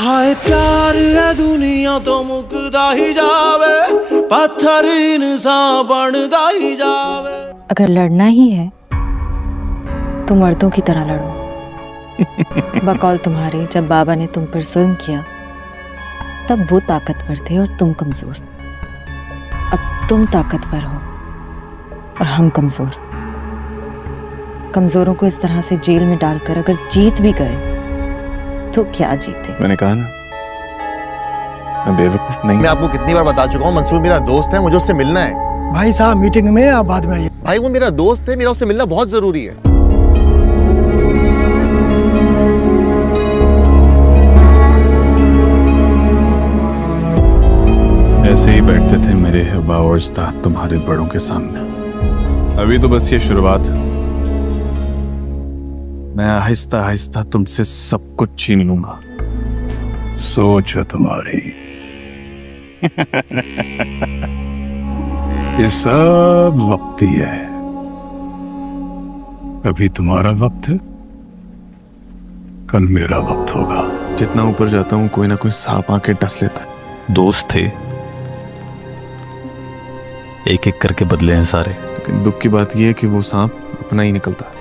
हाय प्यार है दुनिया तो मुकदा ही जावे, पत्थर इंसान बनदा ही जावे। अगर लड़ना ही है तो मर्दों की तरह लड़ो। बकौल तुम्हारे, जब बाबा ने तुम पर जुल्म किया तब वो ताकतवर थे और तुम कमजोर। अब तुम ताकतवर हो और हम कमजोर। कमजोरों को इस तरह से जेल में डालकर अगर जीत भी गए तो क्या जीते। मैंने कहा ना, मैं बेवकूफ नहीं। मैं आपको कितनी बार बता चुका हूँ, मंसूर मेरा दोस्त है, मुझे उससे मिलना है। भाई साहब मीटिंग में, आप बाद में आइए। भाई वो मेरा दोस्त है, मेरा उससे मिलना बहुत जरूरी है। ऐसे ही बैठते थे मेरे अब्बा और उस्ताद तुम्हारे बड़ों के सामने। अभी तो बस ये शुरुआत है। मैं आहिस्ता आहिस्ता तुमसे सब कुछ छीन लूंगा। सोच है तुम्हारी। ये सब वक्त ही है। अभी तुम्हारा वक्त है, कल मेरा वक्त होगा। जितना ऊपर जाता हूँ कोई ना कोई सांप आके डस लेता है। दोस्त थे, एक एक करके बदले हैं सारे। लेकिन दुख की बात यह है कि वो सांप अपना ही निकलता है।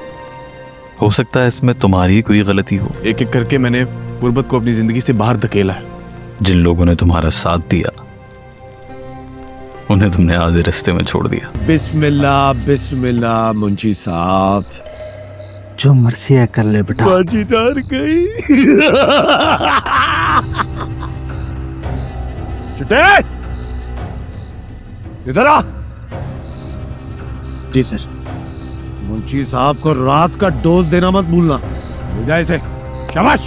हो सकता है इसमें तुम्हारी कोई गलती हो। एक एक करके मैंने गुर्बत को अपनी जिंदगी से बाहर धकेला है। जिन लोगों ने तुम्हारा साथ दिया उन्हें तुमने आधे रास्ते में छोड़ दिया। बिस्मिल्लाह बिस्मिल्लाह मुंशी साहब, जो मर्जी है कर ले बेटा। बाजी डर गई। छुटे इधर आ। जी सर। मुंशी साहब को रात का डोज देना मत भूलना। ले जाए इसे। शाबाश।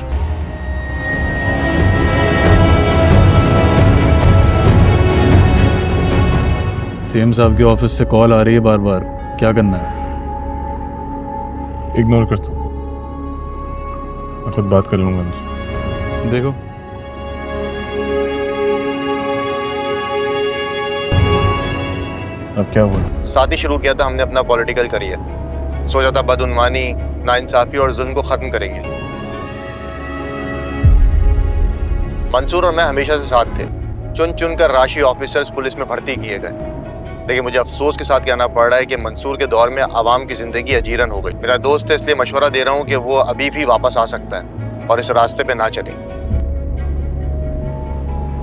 सीएम साहब के ऑफिस से कॉल आ रही है बार बार, क्या करना है? इग्नोर कर दो, मैं खुद बात कर लूंगा उनसे। देखो अब क्या हुआ? साथ ही शुरू किया था हमने अपना पॉलिटिकल करियर। सोचा था बदउनवानी, नाइंसाफी और जुल्म को खत्म करेंगे। मंसूर और मैं हमेशा से साथ थे। चुन चुन कर राशि ऑफिसर्स पुलिस में भर्ती किए गए, लेकिन मुझे अफसोस के साथ कहना पड़ रहा है कि मंसूर के दौर में आवाम की जिंदगी अजीरन हो गई। मेरा दोस्त है, इसलिए मशवरा दे रहा हूँ कि वो अभी भी वापस आ सकता है और इस रास्ते पे ना चले।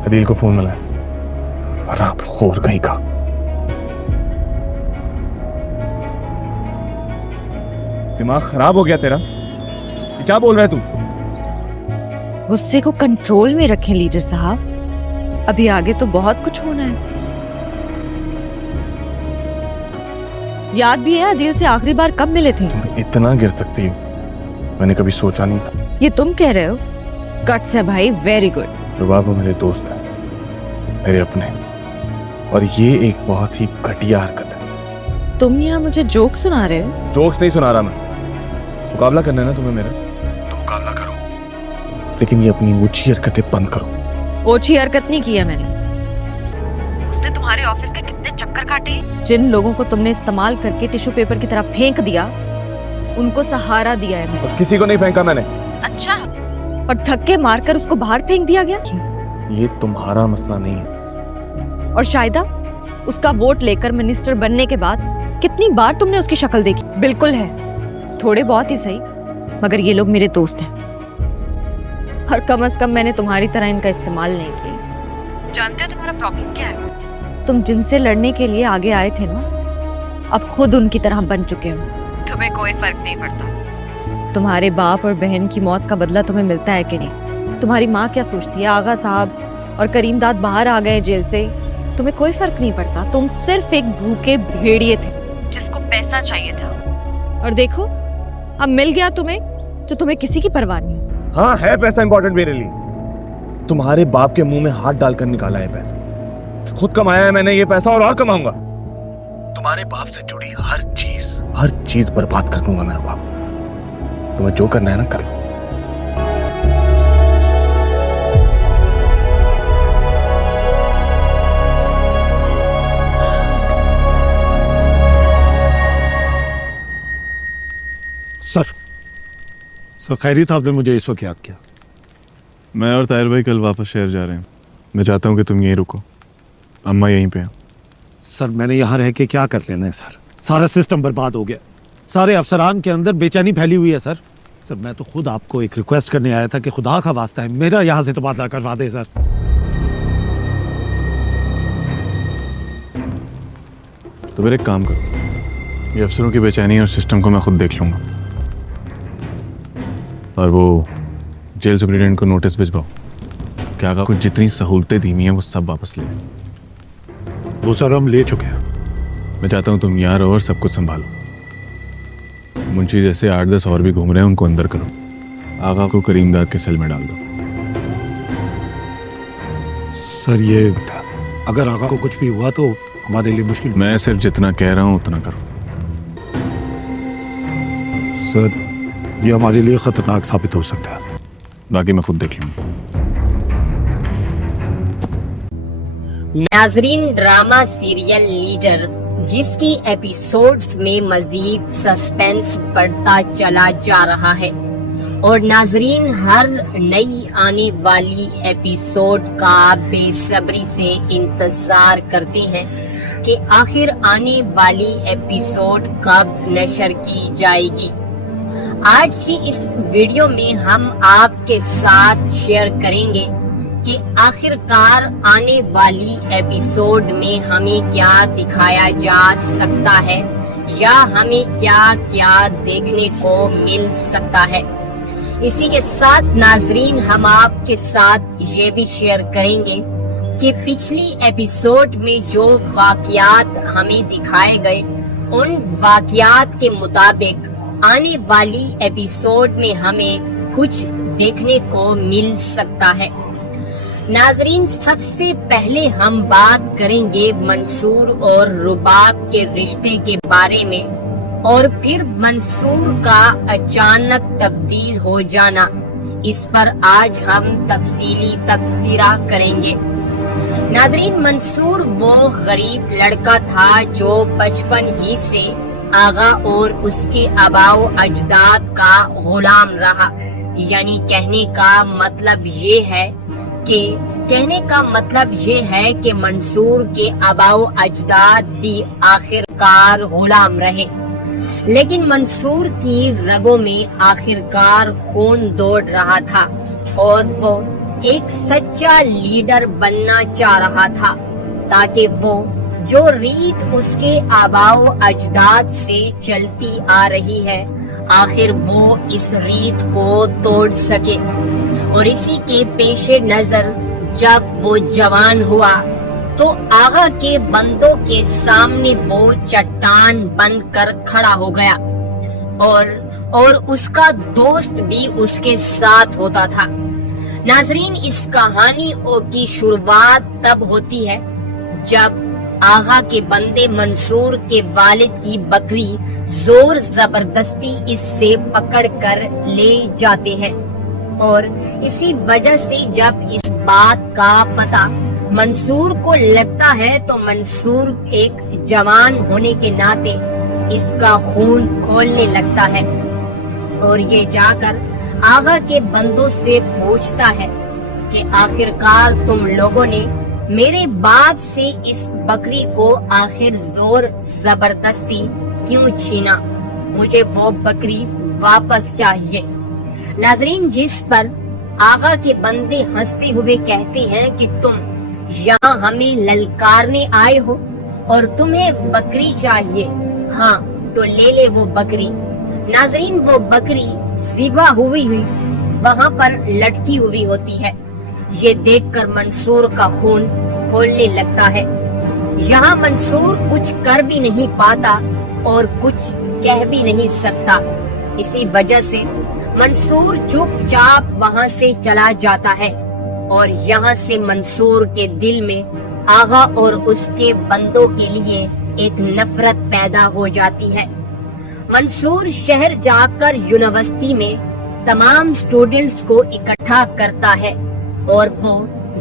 अदील को फोन मिलाया। रात खोर कहीं का। दिमाग खराब हो गया तेरा? ये क्या बोल रहा है तू? गुस्से को कंट्रोल में रखें लीडर साहब, अभी आगे तो बहुत कुछ होना है। याद भी है अदील से आखिरी बार कब मिले थे? तुम इतना गिर सकती हो, मैंने कभी सोचा नहीं था। ये तुम कह रहे हो? गट्स है भाई, वेरी गुड। रुबाब वो मेरे दोस्त हैं, मेरे अपने, और ये एक बहुत ही घटिया हरकत है। तुम यहाँ मुझे जोक सुना रहे हो? जोक्स नहीं सुना रहा मैं। मुकाबला करना है ना तुम्हें मेरा, तो मुकाबला करो, लेकिन ये अपनी ऊंची हरकतें बंद करो। ओछी हरकत नहीं की है मैंने। उसने तुम्हारे ऑफिस के कितने चक्कर काटे। जिन लोगों को तुमने इस्तेमाल करके टिश्यू पेपर की तरह फेंक दिया, उनको सहारा दिया है मैंने। किसी को नहीं फेंका मैंने। अच्छा, और धक्के मारकर उसको बाहर फेंक दिया गया। ये तुम्हारा मसला नहीं है। और शायदा उसका वोट लेकर मिनिस्टर बनने के बाद कितनी बार तुमने उसकी शक्ल देखी? बिल्कुल है, थोड़े बहुत ही सही, मगर ये लोग मेरे दोस्त हैं और कम से कम मैंने तुम्हारी तरह इनका इस्तेमाल नहीं किया। जानते हो तुम्हारा प्रॉब्लम क्या है? तुम जिनसे लड़ने के लिए आगे आए थे ना, अब खुद उनकी तरह बन चुके हो। तुम्हें कोई फर्क नहीं पड़ता। तुम्हारे बाप और बहन की मौत का बदला तुम्हें मिलता है कि नहीं? तुम्हारी माँ क्या सोचती है? आगा साहब और करीम दाद बाहर आ गए जेल से, तुम्हें कोई फर्क नहीं पड़ता। तुम सिर्फ एक भूखे भेड़िए थे जिसको पैसा चाहिए था, और देखो अब मिल गया तुम्हें, तो तुम्हें किसी की परवाह नहीं। हाँ, है पैसा इंपॉर्टेंट मेरे लिए। तुम्हारे बाप के मुंह में हाथ डालकर निकाला है पैसा। खुद कमाया है मैंने ये पैसा और कमाऊंगा। तुम्हारे बाप से जुड़ी हर चीज बर्बाद कर दूंगा मेरा बाप। तुम्हें जो करना है ना कर लो। सर खैरियत, आपने मुझे इस वक्त याद किया? मैं और ताहिर भाई कल वापस शहर जा रहे हैं. मैं चाहता हूँ कि तुम यहीं रुको. अम्मा यहीं पे हैं. सर मैंने यहाँ रह के क्या कर लेना है सर, सारा सिस्टम बर्बाद हो गया, सारे अफसरान के अंदर बेचैनी फैली हुई है सर. सर मैं तो खुद आपको एक रिक्वेस्ट करने आया था कि खुदा का वास्ता है मेरा यहाँ से तबादला करवा दे सर. तो फिर एक काम करो, ये अफसरों की बेचैनी और सिस्टम को मैं खुद देख लूँगा. और वो जेल सुपरिटेंडेंट को नोटिस भिजवाओ कि आगा को जितनी सहूलतें दी हुई हैं वो सब वापस ले. वो सर हम ले चुके हैं. मैं चाहता हूँ तुम यहाँ रहो और सब कुछ संभालो. मुंशी जैसे 8-10 और भी घूम रहे हैं उनको अंदर करो. आगा को करीमदाद के सेल में डाल दो. सर ये अगर आगा को कुछ भी हुआ तो हमारे लिए मुश्किल. मैं सिर्फ जितना कह रहा हूँ उतना करो. सर ये हमारे लिए खतरनाक साबित हो सकता है. बाकी मैं खुद देख लूँगा. नाजरीन, ड्रामा सीरियल लीडर जिसकी एपिसोड्स में मजीद सस्पेंस बढ़ता चला जा रहा है और नाजरीन हर नई आने वाली एपिसोड का बेसब्री से इंतजार करते हैं कि आखिर आने वाली एपिसोड कब नशर की जाएगी. आज की इस वीडियो में हम आपके साथ शेयर करेंगे कि आखिरकार आने वाली एपिसोड में हमें क्या दिखाया जा सकता है या हमें क्या क्या देखने को मिल सकता है. इसी के साथ नाजरीन हम आपके साथ ये भी शेयर करेंगे कि पिछली एपिसोड में जो वाकयात हमें दिखाए गए उन वाकयात के मुताबिक आने वाली एपिसोड में हमें कुछ देखने को मिल सकता है. नाजरीन सबसे पहले हम बात करेंगे मंसूर और रुबाब के रिश्ते के बारे में और फिर मंसूर का अचानक तब्दील हो जाना. इस पर आज हम तफसीली तबसरा करेंगे. नाजरीन मंसूर वो गरीब लड़का था जो बचपन ही से आगा और उसके आबाओ अजदाद का गुलाम रहा. यानी कहने का मतलब ये है कि मंसूर के आबाओ अजदाद भी आखिरकार गुलाम रहे. लेकिन मंसूर की रगों में आखिरकार खून दौड़ रहा था और वो एक सच्चा लीडर बनना चाह रहा था ताकि वो जो रीत उसके आबाओ अजदाद से चलती आ रही है आखिर वो इस रीत को तोड़ सके. और इसी के पेशे नजर जब वो जवान हुआ तो आगा के बंदों के सामने वो चट्टान बनकर खड़ा हो गया और उसका दोस्त भी उसके साथ होता था. नाजरीन इस कहानी की शुरुआत तब होती है जब आगा के बंदे मंसूर के वालिद की बकरी जोर जबरदस्ती इससे पकड़कर ले जाते हैं और इसी वजह से जब इस बात का पता मंसूर को लगता है तो मंसूर एक जवान होने के नाते इसका खून खोलने लगता है और ये जाकर आगा के बंदों से पूछता है कि आखिरकार तुम लोगों ने मेरे बाप से इस बकरी को आखिर जोर जबरदस्ती क्यों छीना. मुझे वो बकरी वापस चाहिए. नाजरीन जिस पर आगा के बंदे हंसते हुए कहते हैं कि तुम यहाँ हमें ललकारने आए हो और तुम्हें बकरी चाहिए. हाँ तो ले वो बकरी. नाजरीन वो बकरी ज़िबा हुई वहाँ पर लटकी हुई होती है. ये देखकर मंसूर का खून खोलने लगता है. यहाँ मंसूर कुछ कर भी नहीं पाता और कुछ कह भी नहीं सकता. इसी वजह से मंसूर चुपचाप वहाँ से चला जाता है और यहाँ से मंसूर के दिल में आगा और उसके बंदों के लिए एक नफरत पैदा हो जाती है. मंसूर शहर जाकर यूनिवर्सिटी में तमाम स्टूडेंट्स को इकट्ठा करता है और वो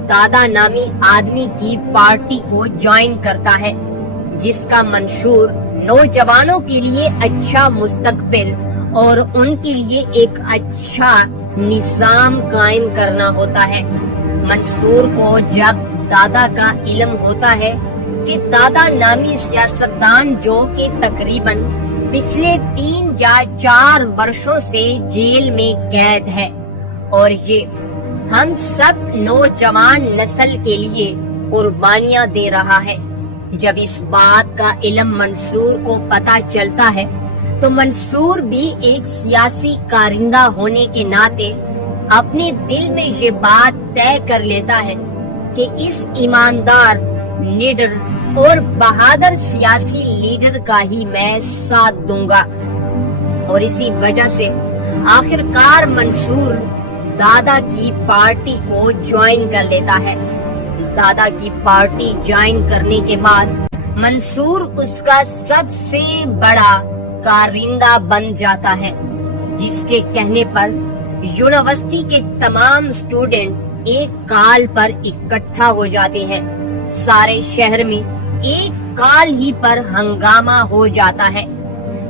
दादा नामी आदमी की पार्टी को ज्वाइन करता है जिसका मंशूर नौजवानों के लिए अच्छा मुस्तकबिल और उनके लिए एक अच्छा निजाम कायम करना होता है। मंसूर को जब दादा का इल्म होता है कि दादा नामी सियासतदान जो कि तकरीबन पिछले 3 या 4 वर्षों से जेल में कैद है और ये हम सब नौजवान नस्ल के लिए कुर्बानियां दे रहा है, जब इस बात का इल्म मंसूर को पता चलता है तो मंसूर भी एक सियासी कारिंदा होने के नाते अपने दिल में ये बात तय कर लेता है कि इस ईमानदार, निडर और बहादुर सियासी लीडर का ही मैं साथ दूंगा। और इसी वजह से आखिरकार मंसूर दादा की पार्टी को ज्वाइन कर लेता है। दादा की पार्टी ज्वाइन करने के बाद मंसूर उसका सबसे बड़ा कारिंदा बन जाता है, जिसके कहने पर यूनिवर्सिटी के तमाम स्टूडेंट एक काल पर इकट्ठा हो जाते हैं। सारे शहर में एक काल ही पर हंगामा हो जाता है।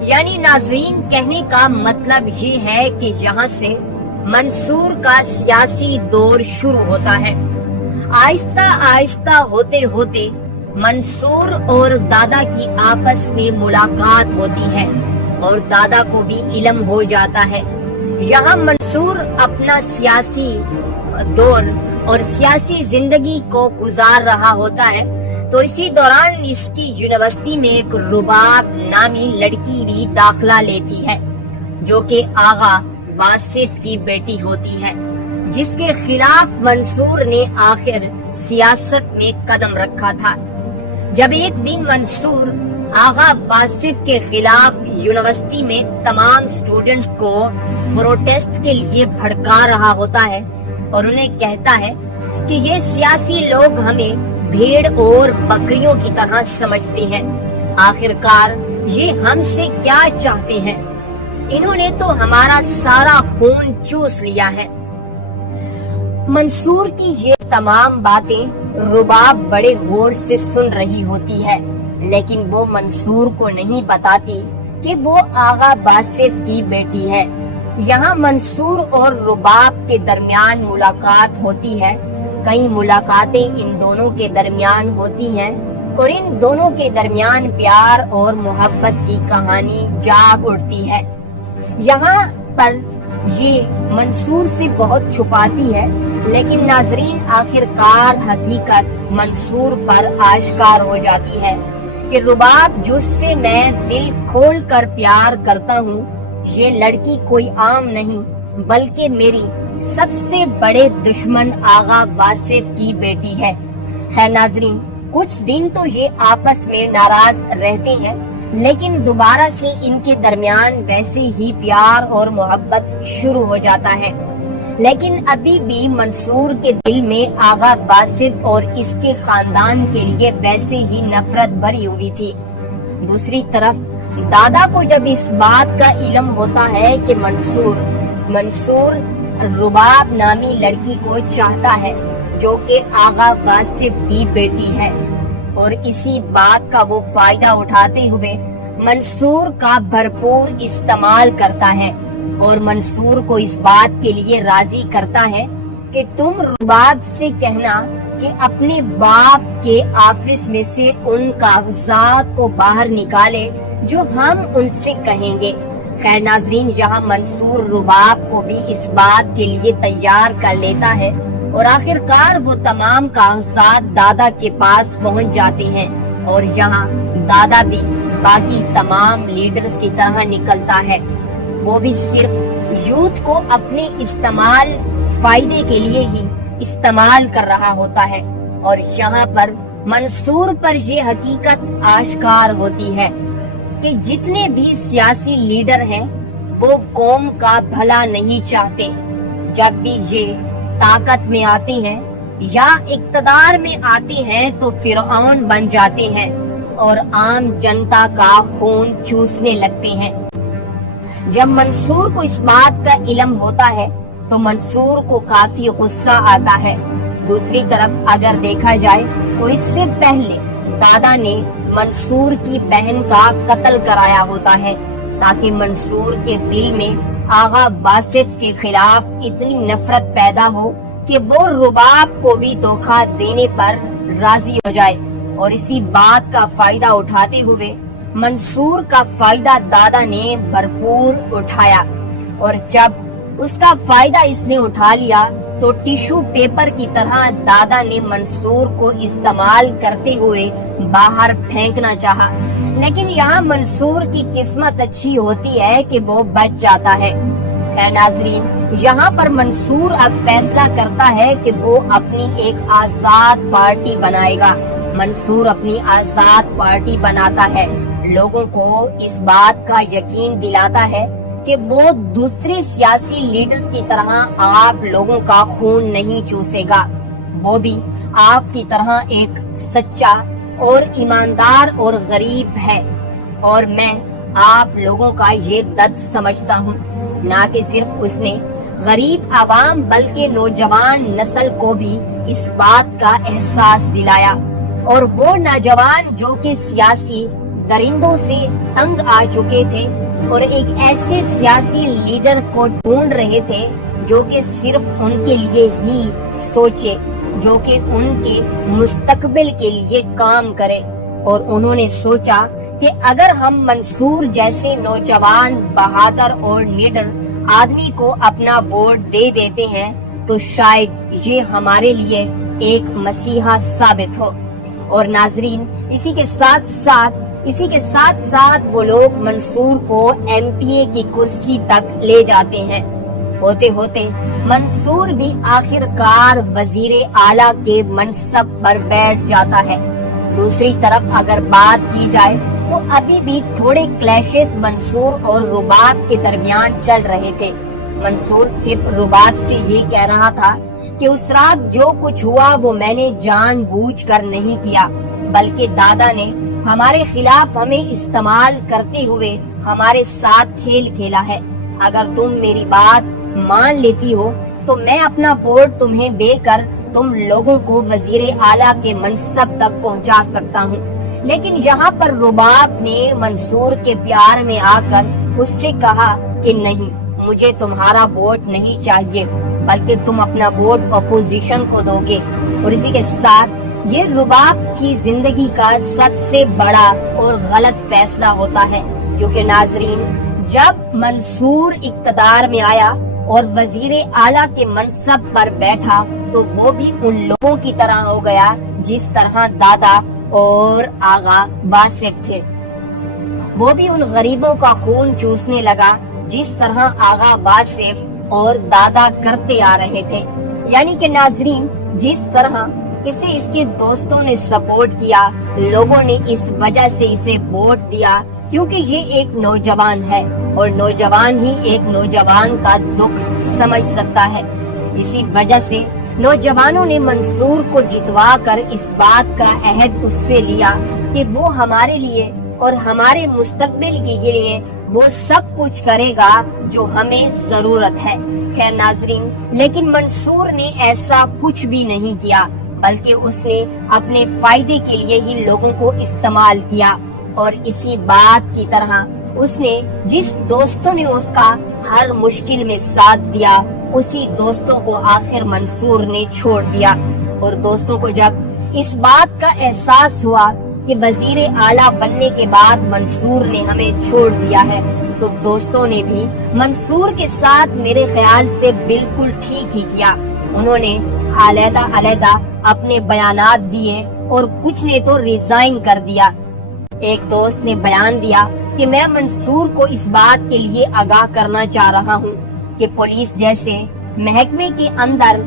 यानी नाज़रीन, कहने का मतलब ये है कि यहाँ से मंसूर का सियासी दौर शुरू होता है। आहिस्ता आहिस्ता होते होते मंसूर और दादा की आपस में मुलाकात होती है और दादा को भी इल्म हो जाता है। यहाँ मंसूर अपना सियासी दौर और सियासी जिंदगी को गुजार रहा होता है, तो इसी दौरान इसकी यूनिवर्सिटी में एक रुबाब नामी लड़की भी दाखिला लेती है, जो कि आगा वासिफ की बेटी होती है, जिसके खिलाफ मंसूर ने आखिर सियासत में कदम रखा था। जब एक दिन मंसूर आगा वासिफ के खिलाफ यूनिवर्सिटी में तमाम स्टूडेंट्स को प्रोटेस्ट के लिए भड़का रहा होता है और उन्हें कहता है कि ये सियासी लोग हमें भेड़ और बकरियों की तरह समझते हैं। आखिरकार ये हमसे क्या चाहते हैं? इन्होंने तो हमारा सारा खून चूस लिया है। मंसूर की ये तमाम बातें रुबाब बड़े गौर से सुन रही होती है, लेकिन वो मंसूर को नहीं बताती कि वो आगा वासिफ की बेटी है। यहाँ मंसूर और रुबाब के दरमियान मुलाकात होती है। कई मुलाकातें इन दोनों के दरमियान होती हैं और इन दोनों के दरमियान प्यार और मोहब्बत की कहानी जाग उठती है। यहाँ पर ये मंसूर से बहुत छुपाती है, लेकिन नाजरीन आखिरकार हकीकत मंसूर पर आश्कार हो जाती है कि रुबाब जिससे मैं दिल खोल कर प्यार करता हूँ, ये लड़की कोई आम नहीं बल्कि मेरी सबसे बड़े दुश्मन आगा वासिफ की बेटी है। खैर नाजरीन, कुछ दिन तो ये आपस में नाराज रहते हैं, लेकिन दोबारा से इनके दरमियान वैसे ही प्यार और मोहब्बत शुरू हो जाता है। लेकिन अभी भी मंसूर के दिल में आगा वासिफ और इसके खानदान के लिए वैसे ही नफरत भरी हुई थी। दूसरी तरफ दादा को जब इस बात का इल्म होता है कि मंसूर रुबाब नामी लड़की को चाहता है, जो कि आगा वासिफ की बेटी है, और इसी बात का वो फायदा उठाते हुए मंसूर का भरपूर इस्तेमाल करता है और मंसूर को इस बात के लिए राजी करता है कि तुम रुबाब से कहना कि अपने बाप के ऑफिस में से उन कागजात को बाहर निकाले जो हम उनसे कहेंगे। खैर नाजरीन, यहाँ मंसूर रुबाब को भी इस बात के लिए तैयार कर लेता है और आखिरकार वो तमाम कागजात दादा के पास पहुँच जाते हैं और यहाँ दादा भी बाकी तमाम लीडर्स की तरह निकलता है। वो भी सिर्फ यूथ को अपने इस्तेमाल फायदे के लिए ही इस्तेमाल कर रहा होता है और यहाँ पर मंसूर पर ये हकीकत आश्कार होती है कि जितने भी सियासी लीडर हैं वो कौम का भला नहीं चाहते। जब भी ये ताकत में आते हैं या इक्तदार में आते हैं तो फिरऔन बन जाते हैं और आम जनता का खून चूसने लगते हैं। जब मंसूर को इस बात का इल्म होता है तो मंसूर को काफी गुस्सा आता है। दूसरी तरफ अगर देखा जाए तो इससे पहले दादा ने मंसूर की बहन का कत्ल कराया होता है ताकि मंसूर के दिल में आगा वासिफ के खिलाफ इतनी नफरत पैदा हो कि वो रुबाब को भी धोखा देने पर राजी हो जाए, और इसी बात का फायदा उठाते हुए मंसूर का फायदा दादा ने भरपूर उठाया। और जब उसका फायदा इसने उठा लिया तो टिश्यू पेपर की तरह दादा ने मंसूर को इस्तेमाल करते हुए बाहर फेंकना चाहा, लेकिन यहाँ मंसूर की किस्मत अच्छी होती है कि वो बच जाता है। खैर नाजरीन, यहाँ पर मंसूर अब फैसला करता है कि वो अपनी एक आजाद पार्टी बनाएगा। मंसूर अपनी आजाद पार्टी बनाता है, लोगों को इस बात का यकीन दिलाता है कि वो दूसरे सियासी लीडर्स की तरह आप लोगों का खून नहीं चूसेगा, वो भी आपकी तरह एक सच्चा और ईमानदार और गरीब है। और मैं आप लोगों का ये दर्द समझता हूँ। ना कि सिर्फ उसने गरीब आवाम बल्कि नौजवान नस्ल को भी इस बात का एहसास दिलाया, और वो नौजवान जो कि सियासी दरिंदों से तंग आ चुके थे और एक ऐसे सियासी लीडर को ढूंढ रहे थे जो कि सिर्फ उनके लिए ही सोचे, जो कि उनके मुस्तकबिल के लिए काम करे। और उन्होंने सोचा कि अगर हम मंसूर जैसे नौजवान बहादुर और निडर आदमी को अपना वोट दे देते हैं तो शायद ये हमारे लिए एक मसीहा साबित हो। और नाजरीन, इसी के साथ साथ वो लोग मंसूर को एमपीए की कुर्सी तक ले जाते हैं। होते होते मंसूर भी आखिरकार वजीरे आला के मनसब पर बैठ जाता है। दूसरी तरफ अगर बात की जाए तो अभी भी थोड़े क्लैशेस मंसूर और रुबाब के दरमियान चल रहे थे। मंसूर सिर्फ रुबाब से ये कह रहा था कि उस रात जो कुछ हुआ वो मैंने जानबूझकर नहीं किया, बल्कि दादा ने हमारे खिलाफ हमें इस्तेमाल करते हुए हमारे साथ खेल खेला है। अगर तुम मेरी बात मान लेती हो तो मैं अपना वोट तुम्हें देकर तुम लोगों को वजीरे आला के मनसब तक पहुंचा सकता हूं। लेकिन यहाँ पर रुबाब ने मंसूर के प्यार में आकर उससे कहा कि नहीं, मुझे तुम्हारा वोट नहीं चाहिए, बल्कि तुम अपना वोट अपोजिशन को दोगे। और इसी के साथ ये रुबाब की जिंदगी का सबसे बड़ा और गलत फैसला होता है, क्योंकि नाजरीन, जब मंसूर इक्तदार में आया और वजीरे आला के मनसब पर बैठा तो वो भी उन लोगों की तरह हो गया जिस तरह दादा और आगा वासिफ थे। वो भी उन गरीबों का खून चूसने लगा जिस तरह आगा वासिफ और दादा करते आ रहे थे। यानी कि नाजरीन, जिस तरह इसे इसके दोस्तों ने सपोर्ट किया, लोगों ने इस वजह से इसे वोट दिया क्योंकि ये एक नौजवान है और नौजवान ही एक नौजवान का दुख समझ सकता है। इसी वजह से नौजवानों ने मंसूर को जितवा कर इस बात का अहद उससे लिया कि वो हमारे लिए और हमारे मुस्तकबिल के लिए वो सब कुछ करेगा जो हमें जरूरत है। खैर नाजरीन, लेकिन मंसूर ने ऐसा कुछ भी नहीं किया, बल्कि उसने अपने फायदे के लिए ही लोगों को इस्तेमाल किया। और इसी बात की तरह उसने जिस दोस्तों ने उसका हर मुश्किल में साथ दिया, उसी दोस्तों को आखिर मंसूर ने छोड़ दिया। और दोस्तों को जब इस बात का एहसास हुआ कि वजीरे आला बनने के बाद मंसूर ने हमें छोड़ दिया है, तो दोस्तों ने भी मंसूर के साथ मेरे ख्याल से बिल्कुल ठीक ही किया। उन्होंने अलग-अलग अपने बयानात दिए और कुछ ने तो रिजाइन कर दिया। एक दोस्त ने बयान दिया कि मैं मंसूर को इस बात के लिए आगाह करना चाह रहा हूँ कि पुलिस जैसे महकमे के अंदर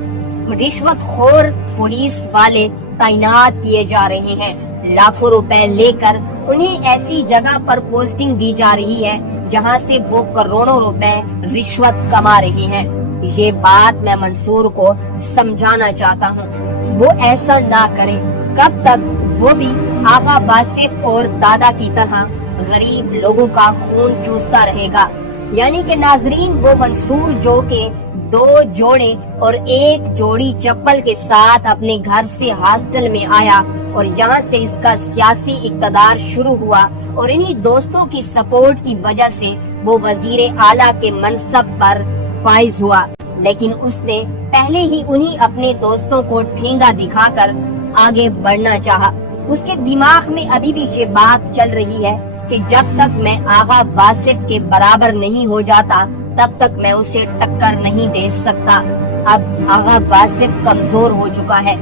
रिश्वतखोर पुलिस वाले तैनात किए जा रहे हैं। लाखों रुपए लेकर उन्हें ऐसी जगह पर पोस्टिंग दी जा रही है जहां से वो करोड़ों रुपए रिश्वत कमा रहे हैं। ये बात मैं मंसूर को समझाना चाहता हूँ, वो ऐसा ना करे। कब तक वो भी आगा वासिफ और दादा की तरह गरीब लोगों का खून चूसता रहेगा। यानी कि नाजरीन, वो मंसूर जो के 2 जोड़े और 1 जोड़ी चप्पल के साथ अपने घर से हॉस्टल में आया और यहाँ से इसका सियासी इक़्तिदार शुरू हुआ। और इन्हीं दोस्तों की सपोर्ट की वजह से वो वजीर आला के मनसब पर फाइज हुआ, लेकिन उसने पहले ही उन्हीं अपने दोस्तों को ठेंगा दिखाकर आगे बढ़ना चाहा। उसके दिमाग में अभी भी ये बात चल रही है कि जब तक मैं आगा वासिफ के बराबर नहीं हो जाता तब तक मैं उसे टक्कर नहीं दे सकता। अब आगा वासिफ कमजोर हो चुका है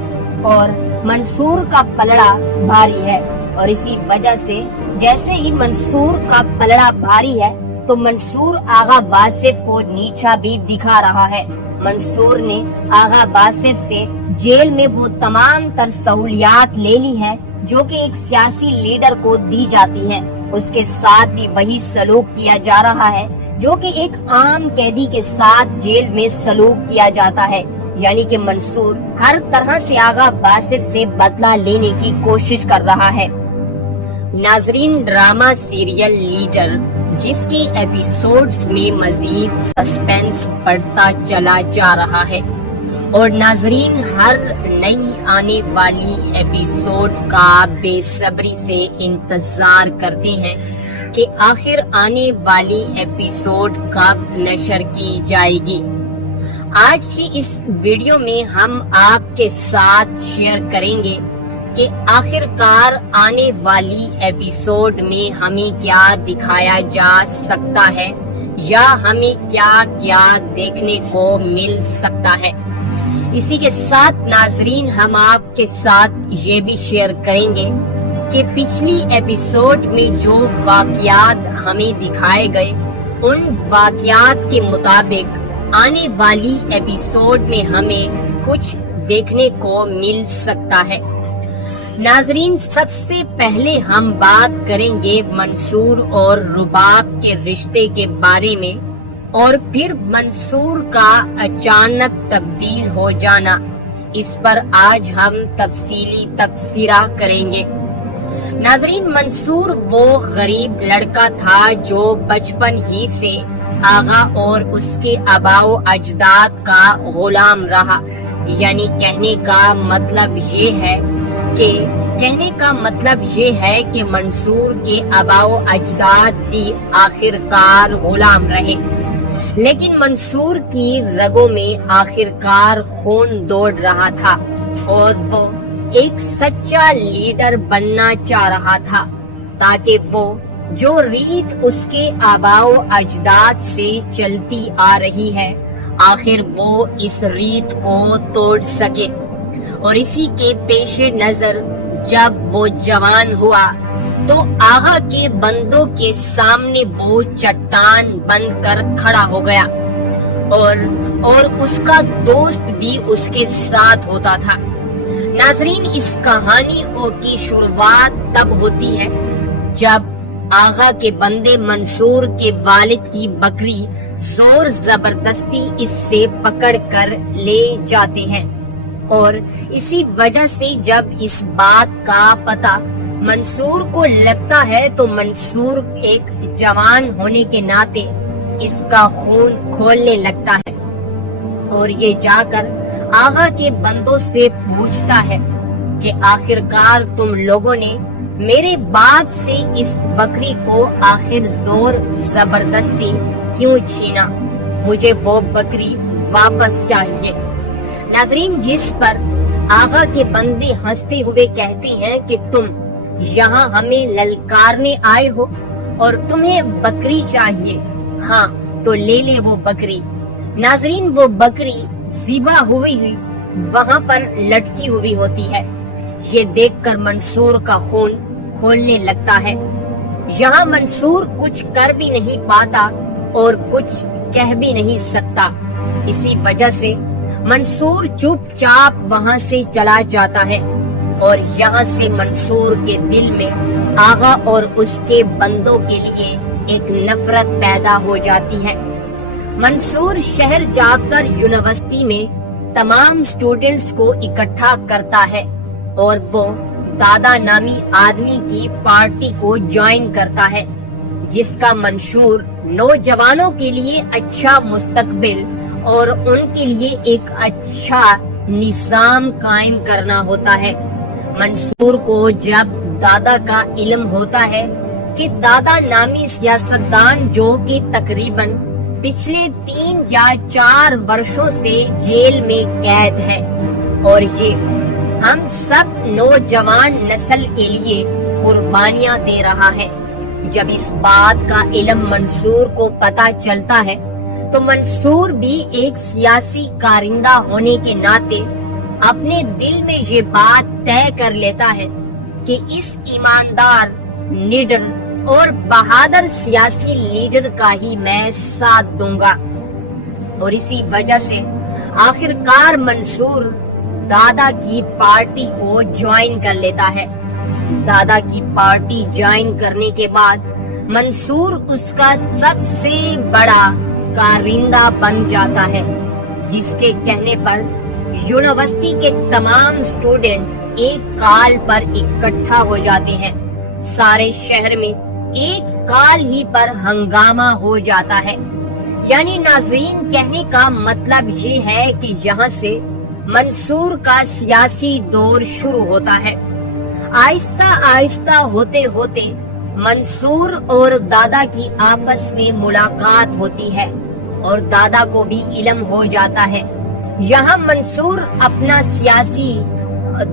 और मंसूर का पलड़ा भारी है, और इसी वजह से जैसे ही मंसूर का पलड़ा भारी है तो मंसूर आगा वासिफ को नीचा भी दिखा रहा है। मंसूर ने आगा वासिफ से जेल में वो तमाम तर सहूलियात ले ली है जो कि एक सियासी लीडर को दी जाती हैं। उसके साथ भी वही सलूक किया जा रहा है जो कि एक आम कैदी के साथ जेल में सलूक किया जाता है, यानी कि मंसूर हर तरह से आगा वासिफ से बदला लेने की कोशिश कर रहा है। नाजरीन, ड्रामा सीरियल लीडर जिसके एपिसोड्स में मजीद सस्पेंस बढ़ता चला जा रहा है, और नाजरीन हर नई आने वाली एपिसोड का बेसब्री से इंतजार करते हैं कि आखिर आने वाली एपिसोड कब नशर की जाएगी। आज की इस वीडियो में हम आपके साथ शेयर करेंगे कि आखिरकार आने वाली एपिसोड में हमें क्या दिखाया जा सकता है या हमें क्या क्या देखने को मिल सकता है। इसी के साथ नाजरीन हम आपके साथ ये भी शेयर करेंगे कि पिछली एपिसोड में जो वाकयात हमें दिखाए गए उन वाकयात के मुताबिक आने वाली एपिसोड में हमें कुछ देखने को मिल सकता है। नाजरीन, सबसे पहले हम बात करेंगे मंसूर और रुबाब के रिश्ते के बारे में, और फिर मंसूर का अचानक तब्दील हो जाना, इस पर आज हम तफसीली तबसरा करेंगे। नाजरीन, मंसूर वो गरीब लड़का था जो बचपन ही से आगा और उसके आबाओ अजदाद का गुलाम रहा। यानी कहने का मतलब ये है कि मंसूर के आबाओ अजदाद भी आखिरकार गुलाम रहे, लेकिन मंसूर की रगों में आखिरकार खून दौड़ रहा था और वो एक सच्चा लीडर बनना चाह रहा था, ताकि वो जो रीत उसके आबाओ अजदाद से चलती आ रही है आखिर वो इस रीत को तोड़ सके। और इसी के पेशे नजर जब वो जवान हुआ तो आगा के बंदों के सामने वो चट्टान बनकर खड़ा हो गया, और उसका दोस्त भी उसके साथ होता था। नाजरीन, इस कहानी की शुरुआत तब होती है जब आगा के बंदे मंसूर के वालिद की बकरी जोर जबरदस्ती इससे पकड़ कर ले जाते हैं, और इसी वजह से जब इस बात का पता मंसूर को लगता है तो मंसूर एक जवान होने के नाते इसका खून खोलने लगता है, और ये जाकर आगा के बंदों से पूछता है कि आखिरकार तुम लोगों ने मेरे बाप से इस बकरी को आखिर जोर जबरदस्ती क्यों छीना? मुझे वो बकरी वापस चाहिए। नाजरीन, जिस पर आगा के बंदे हंसते हुए कहते हैं कि तुम यहाँ हमें ललकारने आए हो और तुम्हें बकरी चाहिए, हाँ तो ले ले वो बकरी। नाजरीन, वो बकरी ज़िबा हुई वहाँ पर लटकी हुई होती है। ये देखकर मंसूर का खून खोलने लगता है। यहाँ मंसूर कुछ कर भी नहीं पाता और कुछ कह भी नहीं सकता। इसी वजह से मंसूर चुपचाप वहाँ से चला जाता है, और यहाँ से मंसूर के दिल में आगा और उसके बंदों के लिए एक नफरत पैदा हो जाती है। मंसूर शहर जाकर यूनिवर्सिटी में तमाम स्टूडेंट्स को इकट्ठा करता है और वो दादा नामी आदमी की पार्टी को ज्वाइन करता है, जिसका मंशूर नौजवानों के लिए अच्छा मुस्तकबिल और उनके लिए एक अच्छा निजाम कायम करना होता है। मंसूर को जब दादा का इल्म होता है کہ دادا نامی سیاستدان جو کہ تقریباً پچھلے 3 یا 4 برسوں سے جیل میں قید ہے اور یہ ہم سب نوجوان نسل کے لیے قربانیاں دے رہا ہے۔ جب اس بات کا علم منصور کو پتہ چلتا ہے تو منصور بھی ایک سیاسی کارندہ ہونے کے ناطے اپنے دل میں یہ بات طے کر لیتا ہے کہ اس ایماندار، نڈر اور بہادر سیاسی لیڈر کا ہی میں ساتھ دوں گا، اور اسی وجہ سے آخر کار منصور دادا کی پارٹی کو جوائن کر لیتا ہے۔ دادا کی پارٹی جوائن کرنے کے بعد منصور اس کا سب سے بڑا کارندہ بن جاتا ہے، جس کے کہنے پر یونیورسٹی کے تمام اسٹوڈنٹ ایک کال پر اکٹھا ہو جاتے ہیں۔ سارے شہر میں ایک کال ہی پر ہنگامہ ہو جاتا ہے۔ یعنی ناظرین، کہنے کا مطلب یہ ہے کہ یہاں سے منصور کا سیاسی دور شروع ہوتا ہے۔ آہستہ آہستہ ہوتے ہوتے منصور اور دادا کی آپس میں ملاقات ہوتی ہے اور دادا کو بھی علم ہو جاتا ہے یہاں منصور اپنا سیاسی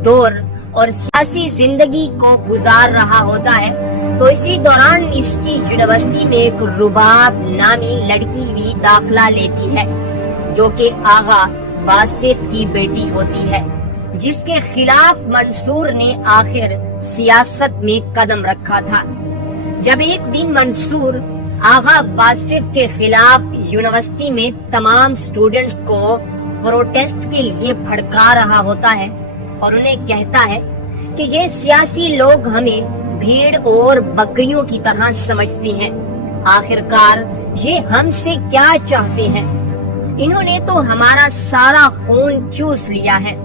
دور اور سیاسی زندگی کو گزار رہا ہوتا ہے، تو اسی دوران اس کی یونیورسٹی میں ایک رباب نامی لڑکی بھی داخلہ لیتی ہے جو کہ آغا واصف کی بیٹی ہوتی ہے، جس کے خلاف منصور نے آخر سیاست میں قدم رکھا تھا۔ جب ایک دن منصور آغا واصف کے خلاف یونیورسٹی میں تمام سٹوڈنٹس کو پروٹیسٹ کے لیے بھڑکا رہا ہوتا ہے اور انہیں کہتا ہے کہ یہ سیاسی لوگ ہمیں بھیڑ اور بکریوں کی طرح سمجھتے ہیں، آخرکار یہ ہم سے کیا چاہتے ہیں، انہوں نے تو ہمارا سارا خون چوس لیا ہے۔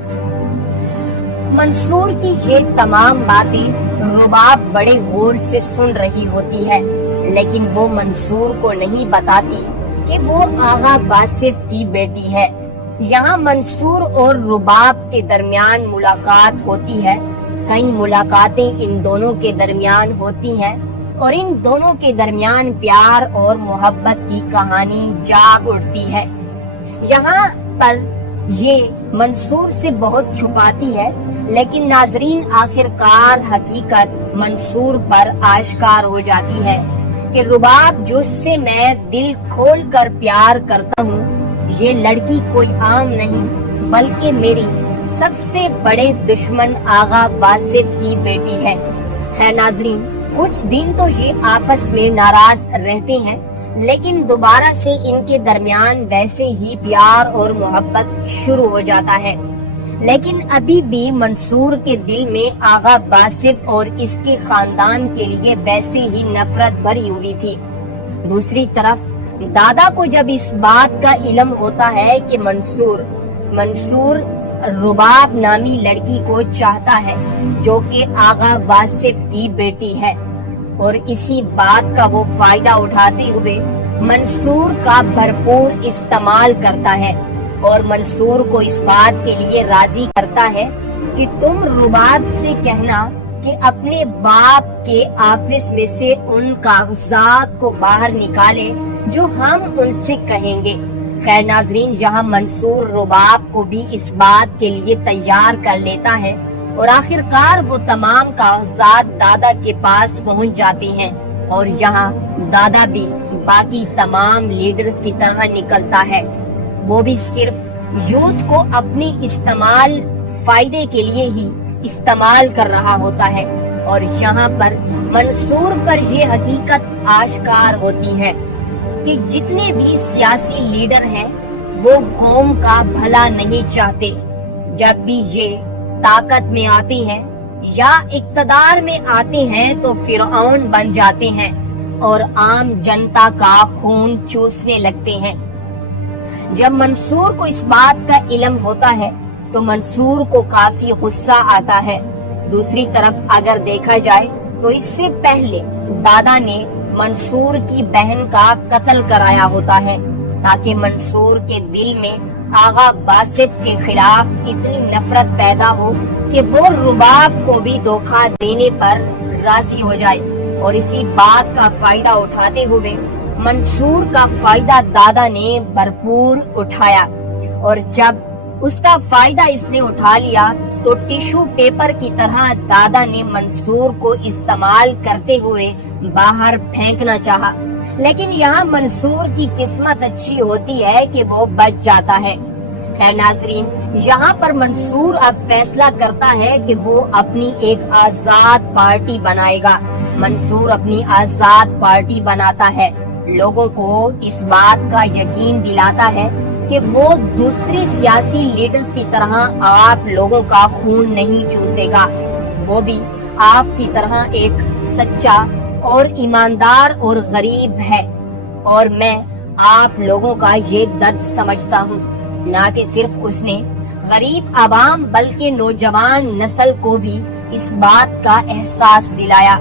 منصور کی یہ تمام باتیں رباب بڑے غور سے سن رہی ہوتی ہے، لیکن وہ منصور کو نہیں بتاتی کہ وہ آغا واصف کی بیٹی ہے۔ یہاں منصور اور رباب کے درمیان ملاقات ہوتی ہے، کئی ملاقاتیں ان دونوں کے درمیان ہوتی ہیں اور ان دونوں کے درمیان پیار اور محبت کی کہانی جاگ اٹھتی ہے۔ یہاں پر یہ منصور سے بہت چھپاتی ہے، لیکن ناظرین آخرکار حقیقت منصور پر آشکار ہو جاتی ہے کہ رباب جس سے میں دل کھول کر پیار کرتا ہوں، یہ لڑکی کوئی عام نہیں بلکہ میری سب سے بڑے دشمن آغا واصف کی بیٹی ہے۔ خیر ناظرین، کچھ دن تو یہ آپس میں ناراض رہتے ہیں، لیکن دوبارہ سے ان کے درمیان ویسے ہی پیار اور محبت شروع ہو جاتا ہے۔ لیکن ابھی بھی منصور کے دل میں آغا واصف اور اس کے خاندان کے لیے ویسے ہی نفرت بھری ہوئی تھی۔ دوسری طرف دادا کو جب اس بات کا علم ہوتا ہے کہ منصور رباب نامی لڑکی کو چاہتا ہے جو کہ آغا واصف کی بیٹی ہے، اور اسی بات کا وہ فائدہ اٹھاتے ہوئے منصور کا بھرپور استعمال کرتا ہے اور منصور کو اس بات کے لیے راضی کرتا ہے کہ تم رباب سے کہنا کہ اپنے باپ کے آفس میں سے ان کاغذات کو باہر نکالے جو ہم ان سے کہیں گے۔ خیر ناظرین، یہاں منصور رباب کو بھی اس بات کے لیے تیار کر لیتا ہے اور آخرکار وہ تمام کاغذات دادا کے پاس پہنچ جاتے ہیں، اور یہاں دادا بھی باقی تمام لیڈرز کی طرح نکلتا ہے، وہ بھی صرف یوتھ کو اپنی استعمال فائدے کے لیے ہی استعمال کر رہا ہوتا ہے، اور یہاں پر منصور پر یہ حقیقت آشکار ہوتی ہے کہ جتنے بھی سیاسی لیڈر ہیں وہ قوم کا بھلا نہیں چاہتے، جب بھی یہ طاقت میں آتے ہیں یا اقتدار میں آتے ہیں تو فرعون بن جاتے ہیں اور عام جنتا کا خون چوسنے لگتے ہیں۔ جب منصور کو اس بات کا علم ہوتا ہے تو منصور کو کافی غصہ آتا ہے۔ دوسری طرف اگر دیکھا جائے تو اس سے پہلے دادا نے منصور کی بہن کا قتل کرایا ہوتا ہے تاکہ منصور کے دل میں آغا واصف کے خلاف اتنی نفرت پیدا ہو کہ وہ رباب کو بھی دھوکہ دینے پر راضی ہو جائے और इसी बात का फायदा उठाते हुए मंसूर का फायदा दादा ने भरपूर उठाया, और जब उसका फायदा इसने उठा लिया तो टिश्यू पेपर की तरह दादा ने मंसूर को इस्तेमाल करते हुए बाहर फेंकना चाहा। लेकिन यहाँ मंसूर की किस्मत अच्छी होती है कि वो बच जाता है। खैर नाजरीन, यहाँ पर मंसूर अब फैसला करता है कि वो अपनी एक आजाद पार्टी बनाएगा। मंसूर अपनी आजाद पार्टी बनाता है, लोगों को इस बात का यकीन दिलाता है कि वो दूसरे सियासी लीडर्स की तरह आप लोगों का खून नहीं चूसेगा, वो भी आपकी तरह एक सच्चा और ईमानदार और गरीब है, और मैं आप लोगों का ये दर्द समझता हूँ। ना कि सिर्फ उसने गरीब आवाम बल्कि नौजवान नस्ल को भी इस बात का एहसास दिलाया,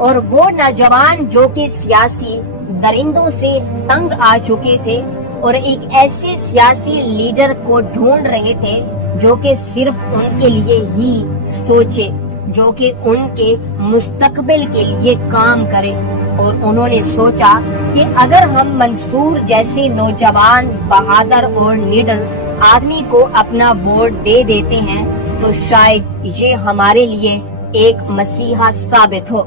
और वो नौजवान जो कि सियासी दरिंदों से तंग आ चुके थे और एक ऐसे सियासी लीडर को ढूंढ रहे थे जो कि सिर्फ उनके लिए ही सोचे, जो कि उनके मुस्तकबिल के लिए काम करे। और उन्होंने सोचा कि अगर हम मंसूर जैसे नौजवान बहादुर और निडर आदमी को अपना वोट दे देते हैं तो शायद ये हमारे लिए एक मसीहा साबित हो।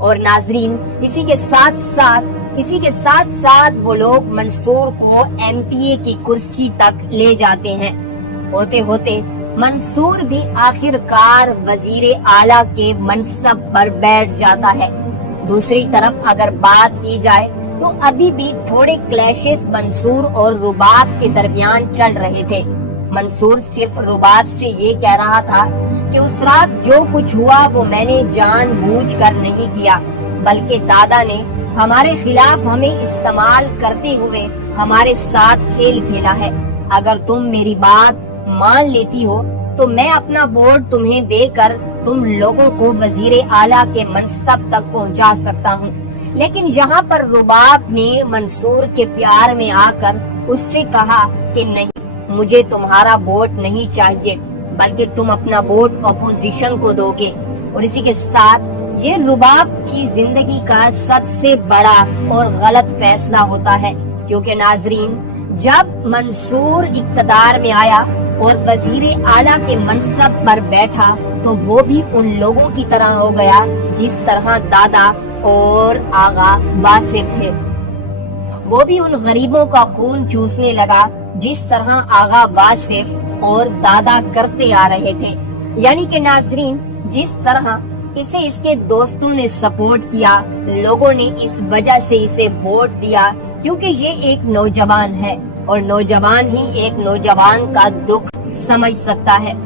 और नाजरीन, इसी के साथ साथ वो लोग मंसूर को एमपीए की कुर्सी तक ले जाते हैं। होते होते मंसूर भी आखिरकार वजीर आला के मनसब पर बैठ जाता है। दूसरी तरफ अगर बात की जाए तो अभी भी थोड़े क्लैशेस मंसूर और रुबाब के दरमियान चल रहे थे। मंसूर सिर्फ रुबाब से ये कह रहा था कि उस रात जो कुछ हुआ वो मैंने जानबूझकर नहीं किया, बल्कि दादा ने हमारे खिलाफ हमें इस्तेमाल करते हुए हमारे साथ खेल खेला है। अगर तुम मेरी बात मान लेती हो तो मैं अपना वोट तुम्हें देकर तुम लोगों को वजीर आला के मनसब तक पहुंचा सकता हूं। लेकिन यहाँ पर रुबाब ने मंसूर के प्यार में आकर उससे कहा कि नहीं, मुझे तुम्हारा वोट नहीं चाहिए, बल्कि तुम अपना वोट अपोजिशन को दोगे। और इसी के साथ ये रुबाब की जिंदगी का सबसे बड़ा और गलत फैसला होता है, क्योंकि नाजरीन, जब मंसूर इक़्तिदार में आया और वजीर आला के मनसब पर बैठा तो वो भी उन लोगों की तरह हो गया जिस तरह दादा और आगा वासिफ थे। वो भी उन गरीबों का खून चूसने लगा जिस तरह आगा वासिफ और दादा करते आ रहे थे। यानी कि नाजरीन, जिस तरह इसे इसके दोस्तों ने सपोर्ट किया, लोगों ने इस वजह से इसे वोट दिया क्योंकि ये एक नौजवान है और नौजवान ही एक नौजवान का दुख समझ सकता है।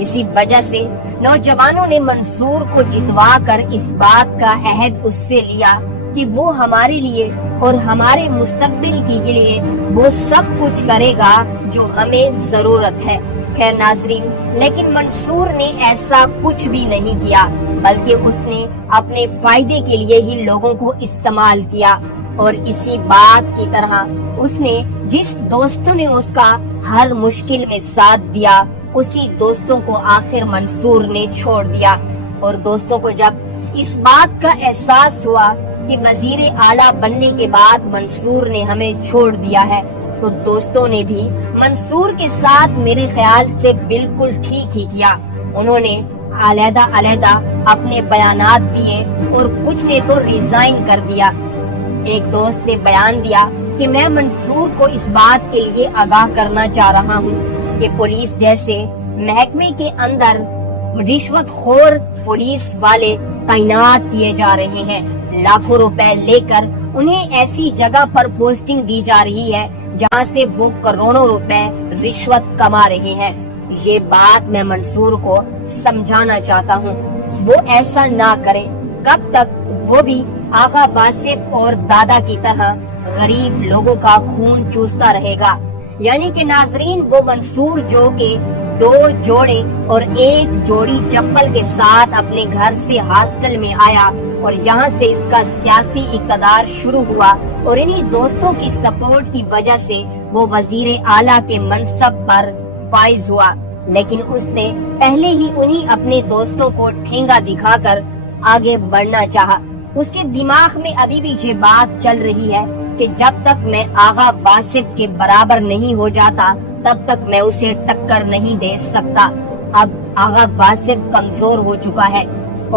इसी वजह से नौजवानों ने मंसूर को जितवा कर इस बात का अहद उससे लिया कि वो हमारे लिए और हमारे मुस्तकबिल के लिए वो सब कुछ करेगा जो हमें जरूरत है। खैर नाजरीन, लेकिन मंसूर ने ऐसा कुछ भी नहीं किया, बल्कि उसने अपने फायदे के लिए ही लोगों को इस्तेमाल किया। और इसी बात की तरह उसने जिस दोस्तों ने उसका हर मुश्किल में साथ दिया, उसी दोस्तों को आखिर मंसूर ने छोड़ दिया। और दोस्तों को जब इस बात का एहसास हुआ कि वजीर आला बनने के बाद मंसूर ने हमें छोड़ दिया है, तो दोस्तों ने भी मंसूर के साथ मेरे ख्याल से बिल्कुल ठीक ही किया। उन्होंने अलग-अलग अपने बयानात दिए और कुछ ने तो रिजाइन कर दिया। एक दोस्त ने बयान दिया कि मैं मंसूर को इस बात के लिए आगाह करना चाह रहा हूँ कि पुलिस जैसे महकमे के अंदर रिश्वतखोर पुलिस वाले तैनात किए जा रहे हैं। लाखों रुपए लेकर उन्हें ऐसी जगह पर पोस्टिंग दी जा रही है जहां से वो करोड़ों रुपए रिश्वत कमा रहे हैं। ये बात मैं मंसूर को समझाना चाहता हूँ, वो ऐसा ना करे। कब तक वो भी आगा वासिफ और दादा की तरह गरीब लोगों का खून चूसता रहेगा। यानी कि नाजरीन, वो मंसूर जो के 2 जोड़े और 1 जोड़ी चप्पल के साथ अपने घर से हॉस्टल में आया और यहाँ से इसका सियासी इक़्तिदार शुरू हुआ और इन्हीं दोस्तों की सपोर्ट की वजह से वो वजीर आला के मनसब पर फाइज हुआ। लेकिन उसने पहले ही उन्हीं अपने दोस्तों को ठेंगा दिखाकर आगे बढ़ना चाहा اس کے دماغ میں ابھی بھی یہ بات چل رہی ہے کہ جب تک میں آغا واصف کے برابر نہیں ہو جاتا تب تک میں اسے ٹکر نہیں دے سکتا۔ اب آغا واصف کمزور ہو چکا ہے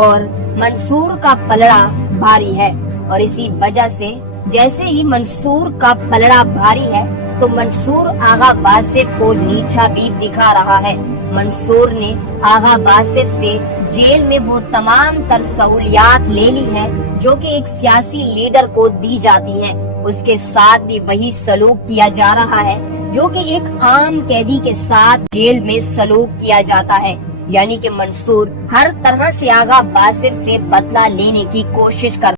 اور منصور کا پلڑا بھاری ہے، اور اسی وجہ سے جیسے ہی منصور کا پلڑا بھاری ہے تو منصور آغا واصف کو نیچا بھی دکھا رہا ہے۔ منصور نے آغا واصف سے جیل میں وہ تمام تر سہولیات لے لی ہے جو کہ ایک سیاسی لیڈر کو دی جاتی ہیں، اس کے ساتھ بھی وہی سلوک کیا جا رہا ہے جو کہ ایک عام قیدی کے ساتھ جیل میں سلوک کیا جاتا ہے، یعنی کہ منصور ہر طرح سے آغا واصف سے بدلہ لینے کی کوشش کرتا